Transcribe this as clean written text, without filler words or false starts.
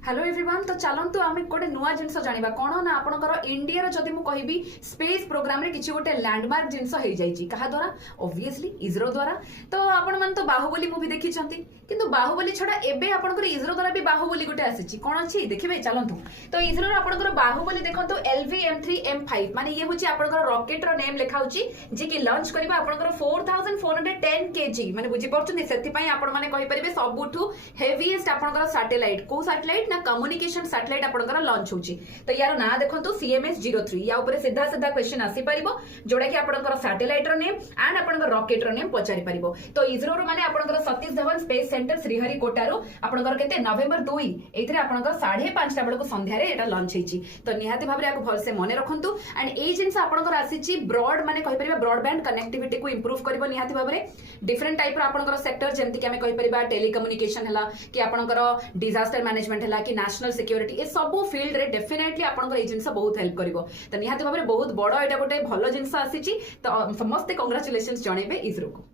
Hello everyone. तो चलतु आम गोटे नुआ जिनस जाना कौन ना आपंकर इंडिया जदि मुझे कहबी स्पेस प्रोग्राम रे किसी गोटे लैंडमार्क जिनस हो जाइए क्या द्वारा ऑब्वियसली इस्रो द्वारा। तो आपण मन तो बाहुबली मूवी देखी किंतु बाहुबली छड़ा एबे आपंकर इस्रो द्वारा भी बाहुबली गोटे आसी कौन अच्छी देखिए चलतु। तो इस्रो आपंकर बाहुबली देखो LV-M3M5 माने ये हूँ आपंकर रॉकेट रो नेम लिखा जी कि लॉन्च करबा आपंकर 4410 kg माने बुझी परछन सेति आपण माने कहि परिबे सबुठु हेवीएस्ट आपंकर सैटेलाइट को सैटेलाइट ना कम्युनिकेशन सैटेलाइट आपंकर लॉन्च होची। तो यार ना देखंतु CMS-03 या ऊपर सीधा सीधा क्वेश्चन आसी परिबो जोडा कि आपंकर सैटेलाइट रो नेम एंड आपंकर रॉकेट रो नेम पचारि परिबो। तो इस्रो रो माने आपंकर सतीश धवन स्पेस सेंटर श्रीहरिकोटा रो आपंकर केते नवेम्बर 2 एथिरे आपंकर 5:30 टा बेलको संध्या रे एटा लॉन्च हेची। तो निहाती भाबरे आको भलसे मने रखंतु एंड ए जिंस आपंकर आसीची ब्रॉड माने कहि परिबा ब्रॉडबैंड कनेक्टिविटी को इंप्रूव करबो निहाती भाबरे डिफरेंट टाइप रो आपंकर सेक्टर जेंति कि हमें कहि परिबा टेलीकम्युनिकेशन हला कि आपंकर डिजास्टर मैनेजमेंट हला कि नेशनल सिक्योरिटी ए सब फील्ड रे डेफिनेटली आपंकर ए जिंस बहुत हेल्प करबो। तो निहाती भाबरे बहुत बड़ एटा गोटे भलो जिंस आसीची। तो समस्त कांग्रेचुलेशंस जणेबे इस्रो को।